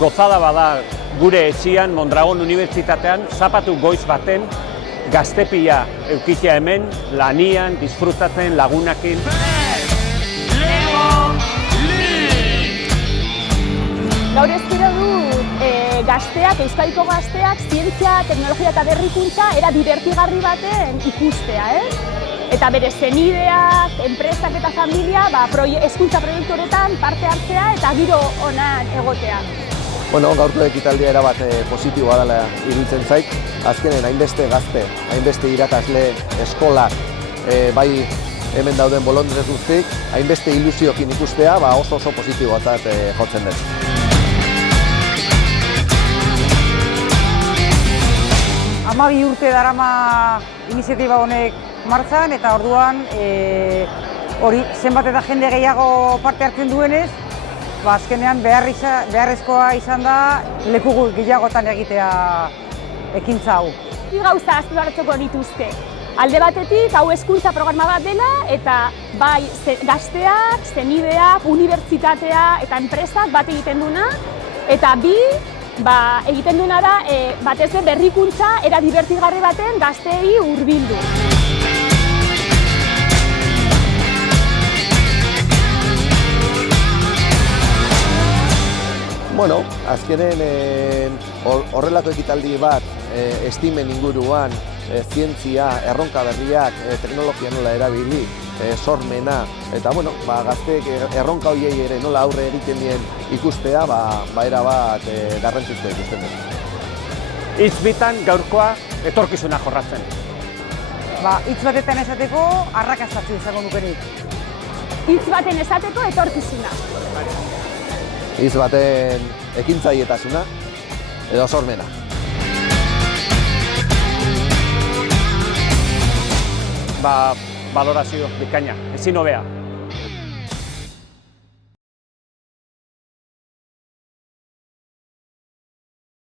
gozada bada gure etxian, Mondragon Unibertsitatean, zapatu goiz baten, gaztepila eukitea hemen, lanian, disfrutatzen, lagunakin. Gaur espero dut gazteak, Euskadiko gazteak, zientzia, teknologia eta berrikuntza era divertigarri baten ikustea, Eta bere senideak, enpresak eta familia hezkuntza proiektu horretan parte hartzea eta giro onan egotea. Bueno, gaurko ekitaldia erabat positiboa dela iruditzen zait. Azkenen hainbeste gazte, hainbeste irakasle, eskolak, bai hemen dauden bolondrez guztik, hainbeste ilusiokin ikustea oso positiboatzat jotzen dut. Hamabi urte darama iniziatiba honek martxan eta orduan hori zenbat eta jende gehiago parte hartzen duenez, azkenean beharrezkoa izan da leku gehiagotan egitea ekintza hau. Bi gauza azpimarratuko dituzte. Alde batetik, hau hezkuntza programa bat dela eta bai gazteak, senideak, unibertsitatea eta enpresak bat egiten duna, eta bi, egiten duena da batez ere berrikuntza era divertigarri baten gazteei hurbildu. Bueno, azkenen horrelako ekitaldi bat estimen inguruan, zientzia, erronka berriak, teknologia nola erabili, sormena, eta gazteek erronka horiei ere nola aurre egiten dien ikustea, erabat garrantzitsua ikusten dut. Hitz bitan gaurkoa etorkizuna jorratzen. Hitz batetan esateko arrakastatzen izango nukenik. Hitz baten esateko etorkizuna. Hitz baten ekintzailetasuna edo sormena. Balorazio bikaina, ezin hobea.